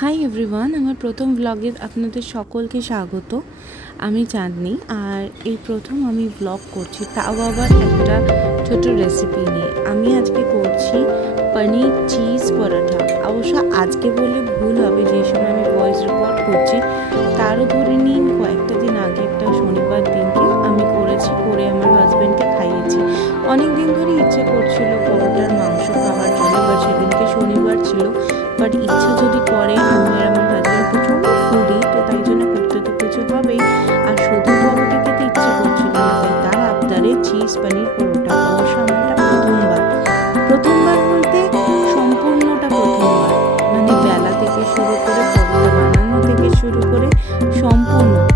Hi everyone, আমার প্রথম ব্লগে আপনাদের সকলকে স্বাগত। আমি চাঁদনি, আর এই প্রথম আমি ব্লগ করছি, তাও আবার একটা ছোট রেসিপি নিয়ে। আমি আজকে করছি পনির চিজ পরোটা। অবশ্য আজকে বলে ভুল হবে, যে সময় আমি ভয়েস রেকর্ড করছি তারও ধরে নিন কয়েকটা দিন আগে, একটা শনিবার দিনকে আমি করেছি, করে আমার হাজব্যান্ডকে খাইয়েছি। অনেক দিন ধরে ইচ্ছে করছিল পরোটার মাংস খাওয়ার জন্য, বাট সেদিনকে শনিবার ছিল। বাট ইচ্ছা যদি করে, আমি আর আমার হাজব্যান্ড প্রচণ্ড ফুডি, তো তাই জন্য করতে তো কিছু হবেই। আর শুধু পরোটা খেতে ইচ্ছে করছিল না, তাই তার আবদারে চিজ পনির পরোটা। অবশ্য আমার এটা প্রথমবার বলতে সম্পূর্ণটা প্রথমবার, মানে বেলা থেকে শুরু করে পরোটা বানানো থেকে শুরু করে সম্পূর্ণটা।